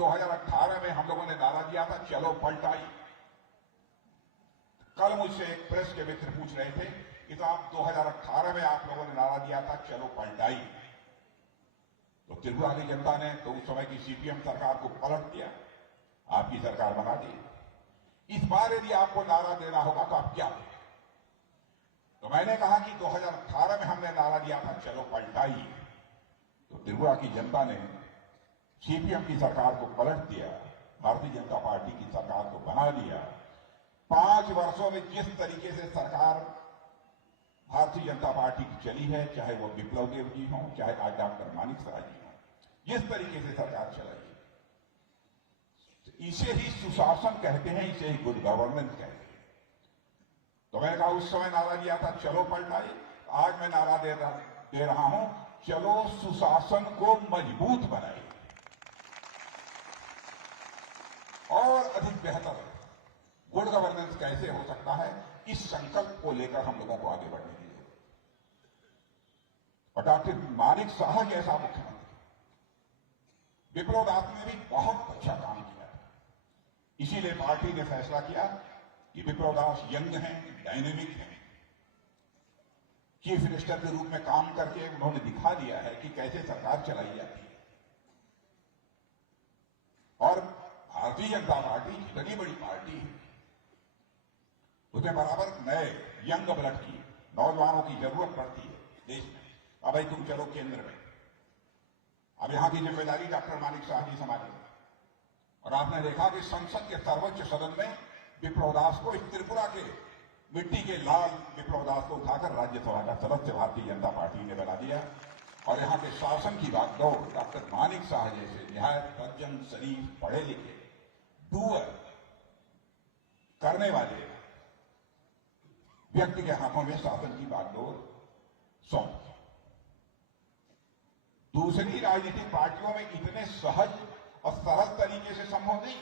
2018 में हम लोगों ने नारा दिया था, चलो पलटाई। कल मुझसे एक प्रेस के मित्र पूछ रहे थे कि तो आप 2018 में आप लोगों ने नारा दिया था, चलो पलटाई। तो त्रिपुरा की जनता ने तो उस समय की सीपीएम सरकार को पलट दिया, आपकी सरकार बना दी। इस बार यदि आपको नारा देना होगा तो आप क्या दें? तो मैंने कहा कि 2018 में हमने नारा दिया था, चलो पलटाई। तो त्रिपुरा की जनता ने सीपीएम की सरकार को पलट दिया, भारतीय जनता पार्टी की सरकार को बना दिया। 5 वर्षों में जिस तरीके से सरकार भारतीय जनता पार्टी की चली है, चाहे वो विप्लव देव जी हों, चाहे आज डॉक्टर मानिक शाह जी हों, जिस तरीके से सरकार चलाई, तो इसे ही सुशासन कहते हैं, इसे ही गुड गवर्नेंस कहते हैं। तो मैंने कहा उस समय नारा दिया था, चलो पलटाई। आज मैं नारा दे रहा हूं, चलो सुशासन को मजबूत बनाइए और अधिक बेहतर गुड गवर्नेंस कैसे हो सकता है, इस संकल्प को लेकर हम लोगों को आगे बढ़ने की जरूरत है। और डॉक्टर मानिक शाह जैसा मुख्यमंत्री, विप्लव दास ने भी बहुत अच्छा काम किया था। इसीलिए पार्टी ने फैसला किया कि विप्लव दास यंग हैं, डायनेमिक हैं। चीफ मिनिस्टर के रूप में काम करके उन्होंने दिखा दिया है कि कैसे सरकार चलाई जाती है। और भारतीय जनता पार्टी जितनी बड़ी पार्टी है, उसमें बराबर नए यंग ब्लड की, नौजवानों की जरूरत पड़ती है देश में। अब भाई तुम चलो केंद्र में, अब यहां की जिम्मेदारी डॉक्टर मानिक शाह जी संभाली। और आपने देखा कि संसद के सर्वोच्च सदन में विप्लव दास को, इस त्रिपुरा के मिट्टी के लाल विप्लव दास को उठाकर राज्यसभा का सदस्य भारतीय जनता पार्टी ने बना दिया। और यहां के शासन की बागडोर डॉक्टर मानिक शाह जैसे निहायत सज्जन, शरीफ, पढ़े लिखे, डूअर करने वाले व्यक्ति के हाथों में शासन की बागडोर सौंप। दूसरी राजनीतिक पार्टियों में इतने सहज और सरल तरीके से संभव नहीं।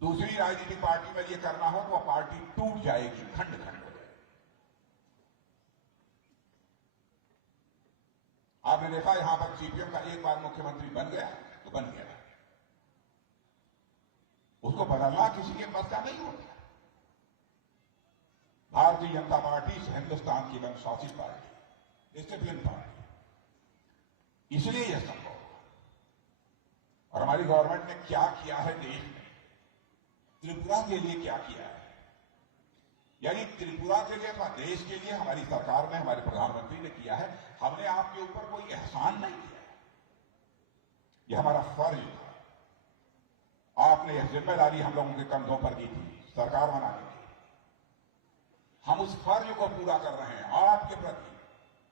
दूसरी राजनीतिक पार्टी में यह करना हो तो वह पार्टी टूट जाएगी, खंड खंड हो जाएगी। आपने देखा यहां पर सीपीएम का एक बार मुख्यमंत्री बन गया तो बन गया, उसको बदलना किसी के बस का नहीं होता। भारतीय जनता पार्टी हिंदुस्तान की अनुशासित पार्टी, डिसिप्लिन पार्टी, इसलिए यह संभव हुआ। और हमारी गवर्नमेंट ने क्या किया है देश में, त्रिपुरा के लिए क्या किया है, यानी त्रिपुरा के लिए, देश के लिए हमारी सरकार ने, हमारे प्रधानमंत्री ने किया है। हमने आपके ऊपर कोई एहसान नहीं किया, यह हमारा फर्ज था। आपने यह जिम्मेदारी हम लोगों के कंधों पर दी थी सरकार बनाने की, हम उस फर्ज को पूरा कर रहे हैं। आपके प्रति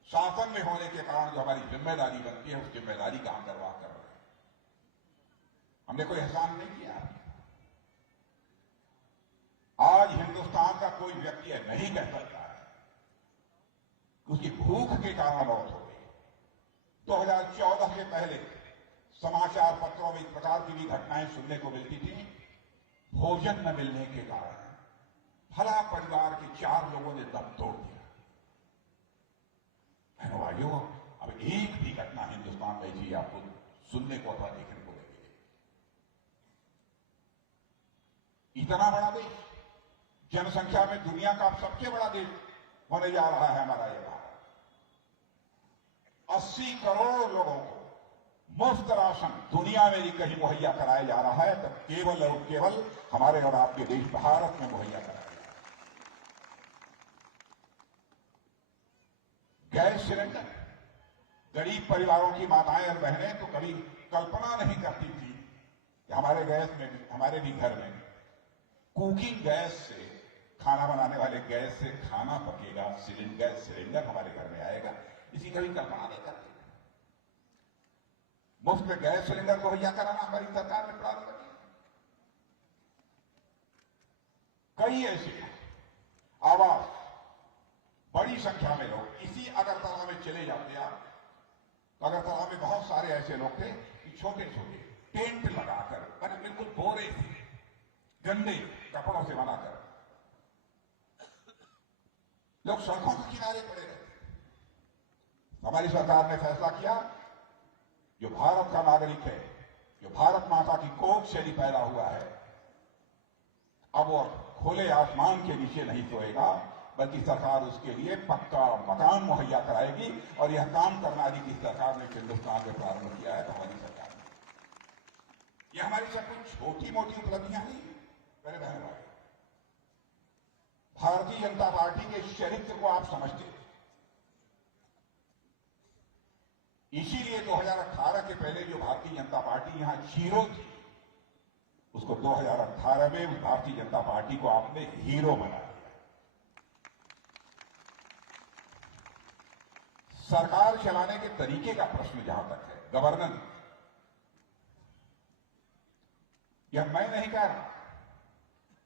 शासन में होने के कारण जो हमारी जिम्मेदारी बनती है, उस जिम्मेदारी का हम निर्वाह कर रहे हैं। हमने कोई एहसान नहीं किया। आज हिंदुस्तान का कोई व्यक्ति नहीं कह सकता है कि उसकी भूख के कारण मौत हो गई। 2014 के पहले समाचार पत्रों में इस प्रकार की भी घटनाएं सुनने को मिलती थी, भोजन न मिलने के कारण फला परिवार के 4 लोगों ने दम तोड़ दिया। भाइयों, अब एक भी घटना हिंदुस्तान में जी आपको सुनने को अथवा देखने को नहीं मिलेगी। इतना बड़ा देश, जनसंख्या में दुनिया का सबसे बड़ा देश होने जा रहा है हमारा यह भारत। 80 करोड़ लोगों को मुफ्त राशन दुनिया में ही कहीं मुहैया कराया जा रहा है, तब केवल और केवल हमारे और आपके देश भारत में मुहैया कराया। गैस सिलेंडर, गरीब परिवारों की माताएं और बहनें तो कभी कल्पना नहीं करती थी कि हमारे गैस में भी, हमारे भी घर में कुकिंग गैस से, खाना बनाने वाले गैस से खाना पकेगा, गैस सिलेंडर हमारे घर में आएगा, इसी कभी कल्पना नहीं करती। मुफ्त में गैस सिलेंडर को मुहैया कराना हमारी सरकार ने प्रारंभ किया। कई ऐसे आवास, बड़ी संख्या में लोग इसी अगरतला में चले जाते आप, तो अगरतला में बहुत सारे ऐसे लोग थे कि छोटे छोटे टेंट लगाकर, मैंने बिल्कुल बोरे से, गंदे कपड़ों से बनाकर लोग सड़कों के किनारे पड़े रहते। हमारी सरकार ने फैसला किया, जो भारत का नागरिक है जो भारत माता की कोख से ही पैदा हुआ है, अब वो खुले आसमान के नीचे नहीं सोएगा, बल्कि सरकार उसके लिए पक्का मकान मुहैया कराएगी। और यह काम करना यदि किस सरकार ने हिंदुस्तान में प्रारंभ किया है तो हमारी सरकार ने। यह हमारी सब कुछ छोटी मोटी उपलब्धियां नहीं है मेरे बहन भाई। भारतीय जनता पार्टी के चरित्र को आप समझते हैं, इसीलिए 2018 के पहले जो भारतीय जनता पार्टी यहां जीरो थी, उसको 2018 में उस भारतीय जनता पार्टी को आपने हीरो बना दिया। सरकार चलाने के तरीके का प्रश्न जहां तक है, गवर्नेंस, यह मैं नहीं कह रहा,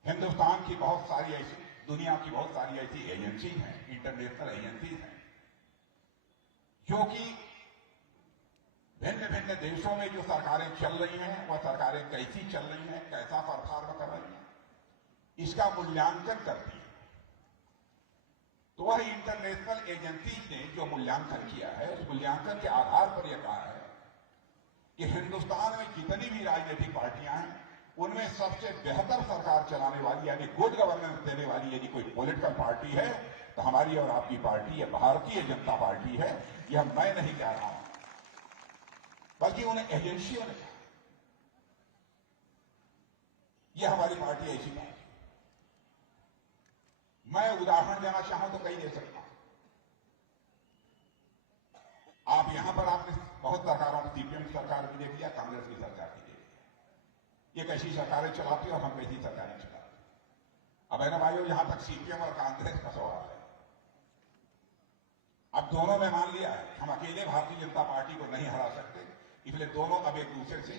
हिंदुस्तान की बहुत सारी ऐसी, दुनिया की बहुत सारी ऐसी एजेंसी हैं, इंटरनेशनल एजेंसीज हैं, जो कि भिन्न भिन्न देशों में जो सरकारें चल रही हैं, वह सरकारें कैसी चल रही हैं, कैसा परफॉर्म कर रही हैं, इसका मूल्यांकन करती है। तो वह इंटरनेशनल एजेंसीज ने जो मूल्यांकन किया है, उस मूल्यांकन के आधार पर यह कहा है कि हिंदुस्तान में जितनी भी राजनीतिक पार्टियां हैं, उनमें सबसे बेहतर सरकार चलाने वाली यानी गुड गवर्नेंस देने वाली यदि कोई पॉलिटिकल पार्टी है तो हमारी और आपकी पार्टी है, भारतीय जनता पार्टी है। यह मैं नहीं कह रहा हूं, बल्कि उन्हें एजेंसियों ने कहा। यह हमारी पार्टी ऐसी पार्टी। मैं उदाहरण देना चाहूं तो कई दे सकता हूं। आप यहां पर आपने बहुत सरकारों को, सीपीएम सरकार भी देख लिया, कांग्रेस की सरकार भी देख लिया, ये कैसी सरकारें चलाती और हम कैसी सरकारें चलाते। अब है ना भाइयों, यहां तक सीपीएम और कांग्रेस का सवाल है। अब दोनों ने मान लिया है हम अकेले भारतीय जनता पार्टी को नहीं हरा सकते, इसलिए दोनों अब एक दूसरे से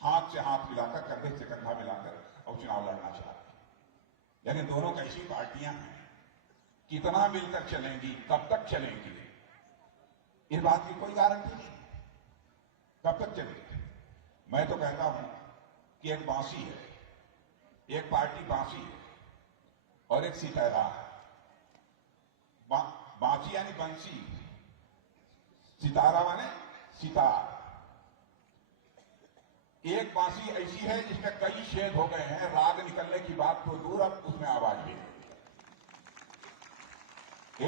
हाथ मिलाकर, कंधे से कंधा मिलाकर और चुनाव लड़ना चाहते हैं। यानी दोनों कैसी पार्टियां हैं, कितना मिलकर चलेंगी, कब तक चलेंगी, इस बात की कोई गारंटी नहीं। कब तक चलेगी? मैं तो कहता हूं कि एक बांसी है, एक पार्टी बांसी है और एक सितारा है। बांसी यानी बंसी, सितारा माने सितार। एक बांसी ऐसी है जिसमें कई छेद हो गए हैं, राग निकलने की बात तो दूर, अब उसमें आवाज भी नहीं।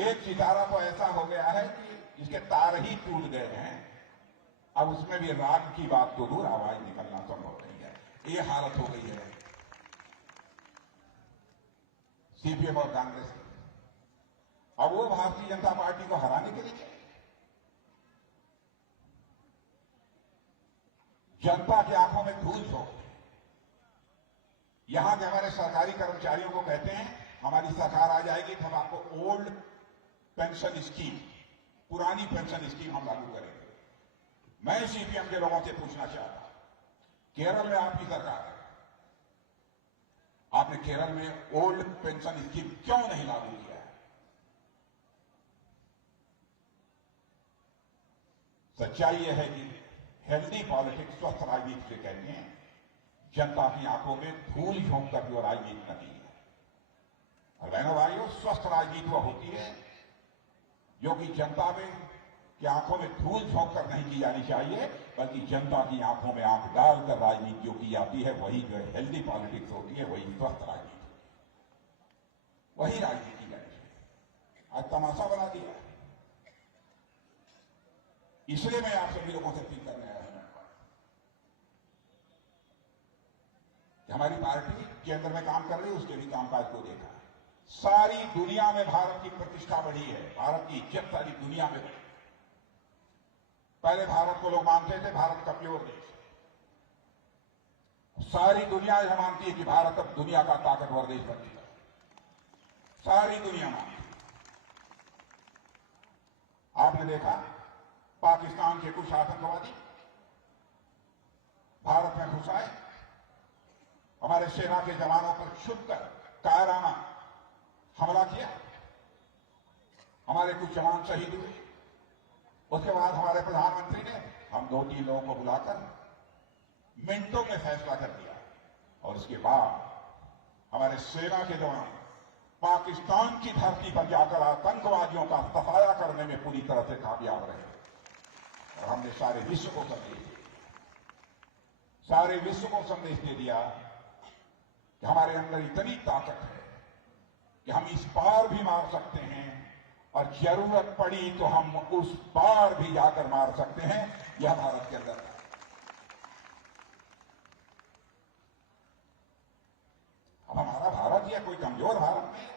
एक सितारा तो ऐसा हो गया है कि जिसके तार ही टूट गए हैं, अब उसमें भी राग की बात तो दूर, आवाज निकलना संभव नहीं है। ये हालत हो गई है सीपीएम और कांग्रेस की। अब वो भारतीय जनता पार्टी को हराने के लिए जनता की आंखों में धूल झोंक, यहां के हमारे सरकारी कर्मचारियों को कहते हैं हमारी सरकार आ जाएगी तो हम आपको ओल्ड पेंशन स्कीम, पुरानी पेंशन स्कीम हम लागू करेंगे। मैं सीपीएम के लोगों से पूछना चाहता हूं, केरल में आपकी सरकार है, आपने केरल में ओल्ड पेंशन स्कीम क्यों नहीं लागू किया है? सच्चाई यह है कि हेल्दी पॉलिटिक्स, स्वस्थ राजनीति से कहते हैं जनता की आंखों में धूल झोंक कर जो राजनीति नहीं है। और बहनों भाइयों, स्वस्थ राजनीति वह होती है जो कि जनता में की आंखों में धूल झोंक कर नहीं की जानी चाहिए, बल्कि जनता की आंखों में आंख डालकर राजनीति जो की जाती है, वही जो हेल्दी पॉलिटिक्स होती है, वही स्वस्थ राजनीति होती है, वही राजनीति करनी चाहिए। आज तमाशा बना दिया है। इसलिए मैं आप सभी लोगों से अपील करने आया हूं कि हमारी पार्टी केंद्र में काम कर रही है, उसके भी कामकाज को देखा है। सारी दुनिया में भारत की प्रतिष्ठा बढ़ी है, भारत की इज्जत सारी दुनिया में बढ़ी। पहले भारत को लोग मानते थे भारत का प्योर देश, सारी दुनिया यह मानती है कि भारत अब दुनिया का ताकतवर देश बन चुका है। सारी दुनिया मानती है। आपने देखा पाकिस्तान के कुछ आतंकवादी भारत में घुस आए, हमारे सेना के जवानों पर छुपकर कायराना हमला किया, हमारे कुछ जवान शहीद हुए। उसके बाद हमारे प्रधानमंत्री ने हम 2-3 लोगों को बुलाकर मिनटों में फैसला कर दिया, और उसके बाद हमारे सेना के जवान पाकिस्तान की धरती पर जाकर आतंकवादियों का सफाया करने में पूरी तरह से कामयाब रहे, और हमने सारे विश्व को संदेश दिया। सारे विश्व को संदेश दे दिया कि हमारे अंदर इतनी ताकत है कि हम इस पार भी मार सकते हैं और जरूरत पड़ी तो हम उस पार भी जाकर मार सकते हैं। यह भारत के अंदर है। अब हमारा भारत यह कोई कमजोर भारत नहीं है।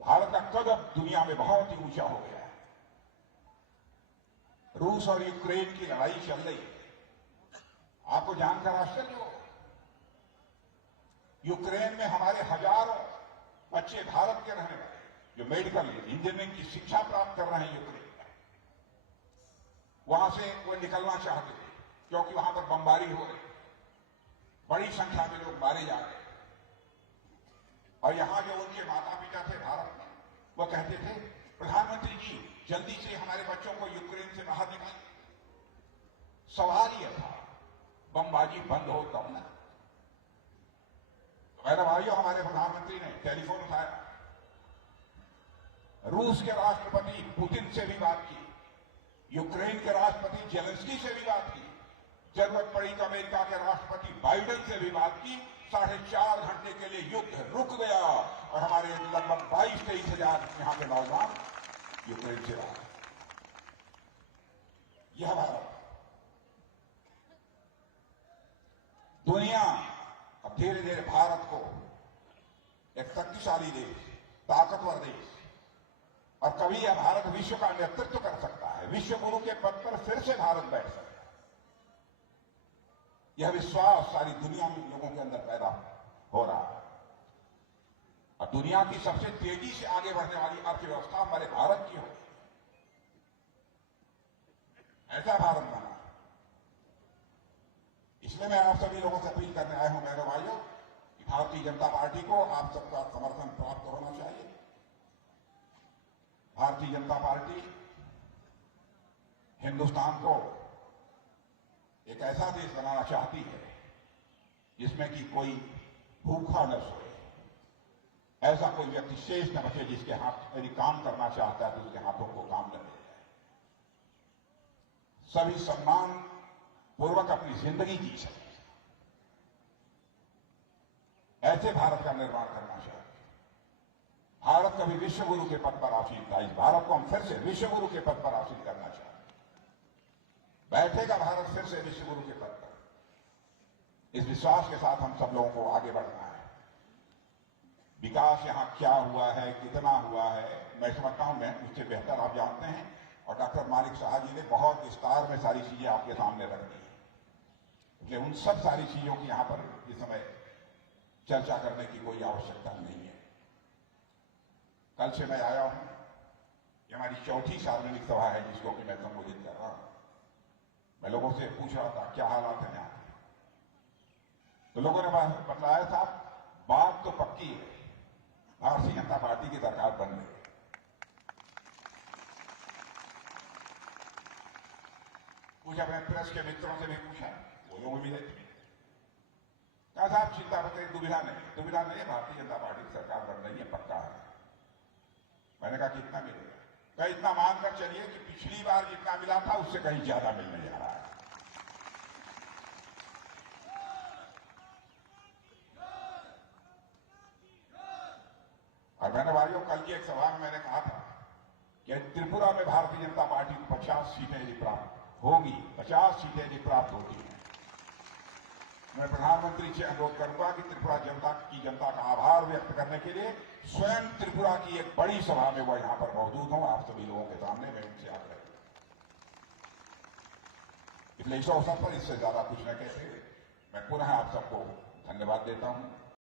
भारत का कद अब दुनिया में बहुत ही ऊंचा हो गया है। रूस और यूक्रेन की लड़ाई चल रही है। आपको जानकर आश्चर्य होगा, यूक्रेन में हमारे हजारों बच्चे भारत के रहने वाले जो मेडिकल इंजीनियरिंग की शिक्षा प्राप्त कर रहे हैं यूक्रेन में, वहां से वो निकलना चाहते थे क्योंकि वहां पर बमबारी हो रही, बड़ी संख्या में लोग मारे जा रहे। और यहां जो उनके माता पिता थे भारत में, वो कहते थे प्रधानमंत्री जी जल्दी से हमारे बच्चों को यूक्रेन से बाहर निकालिए। सवाल यह था बमबाजी बंद हो तब ना। तो मेरे भाइयों, हमारे प्रधानमंत्री ने टेलीफोन उठाया, रूस के राष्ट्रपति पुतिन से भी बात की, यूक्रेन के राष्ट्रपति जेलेंस्की से भी बात की, जरूरत पड़ी तो अमेरिका के राष्ट्रपति बाइडेन से भी बात की। 4.5 घंटे के लिए युद्ध रुक गया और हमारे लगभग 22-23 हजार यहां के नौजवान यूक्रेन से रहा। यह भारत दुनिया अब धीरे धीरे भारत को एक शक्तिशाली देश, ताकतवर देश, और कभी यह भारत विश्व का नेतृत्व कर सकता है। विश्व गुरु के पद पर फिर से भारत बैठ सकता है। यह विश्वास सारी दुनिया में लोगों के अंदर पैदा हो रहा है। और दुनिया की सबसे तेजी से आगे बढ़ने वाली अर्थव्यवस्था हमारे भारत की होगी। ऐसा भारत बना। इसलिए मैं आप सभी लोगों से अपील करने आया हूं मेरे भाइयों कि भारतीय जनता पार्टी को आप सबका समर्थन प्राप्त होना चाहिए। भारतीय जनता पार्टी हिंदुस्तान को एक ऐसा देश बनाना चाहती है जिसमें कि कोई भूखा न सोए, ऐसा कोई व्यक्ति शेष न बचे जिसके हाथ यदि काम करना चाहता है तो उसके हाथों को काम न मिल जाए। सभी सम्मान पूर्वक अपनी जिंदगी जी सके, ऐसे भारत का निर्माण करना चाहिए। भारत कभी विश्व गुरु के पद पर आसीन था, इस भारत को हम फिर से विश्व गुरु के पद पर आसीन करना चाहिए। बैठेगा भारत फिर से विश्व गुरु के पद पर। इस विश्वास के साथ हम सब लोगों को आगे बढ़ना है। विकास यहां क्या हुआ है, कितना हुआ है, मैं समझता हूं, मैं उससे बेहतर आप जानते हैं। और डॉक्टर मालिक साहब जी ने बहुत विस्तार में सारी चीजें आपके सामने रख दी है, इसलिए उन सब सारी चीजों की यहां पर इस समय चर्चा करने की कोई आवश्यकता नहीं है। कल से मैं आया हूं, ये हमारी चौथी सार्वजनिक सभा है जिसको कि मैं संबोधित कर रहा हूं। मैं लोगों से पूछ रहा था क्या हालात है यहां के, तो लोगों ने बतलाया था बात तो पक्की है, भारतीय जनता पार्टी की सरकार बन रही है। कुछ अपने प्रेस के मित्रों से भी पूछा, वो लोग भी देखे, कहा साहब चिंता मत करिए, दुविधा नहीं, भारतीय जनता पार्टी की सरकार बन रही है, पक्का है। मैंने कहा कितना मिलेगा? कहा इतना मानकर चलिए कि पिछली बार जितना मिला था उससे कहीं ज्यादा मिलने जा रहा है। और मैंने भाइयों कल की एक सभा में मैंने कहा था कि त्रिपुरा में भारतीय जनता पार्टी को 50 सीटें यदि प्राप्त होगी, 50 सीटें यदि प्राप्त होती हैं, मैं प्रधानमंत्री से अनुरोध करूंगा कि त्रिपुरा जनता का आभार व्यक्त करने के लिए स्वयं त्रिपुरा की एक बड़ी सभा में वो यहां पर मौजूद हों, आप सभी लोगों के सामने मैं उनसे आग्रह करूं। इसलिए इस अवसर पर इससे ज्यादा कुछ न कहते हुए मैं पुनः आप सबको धन्यवाद देता हूं।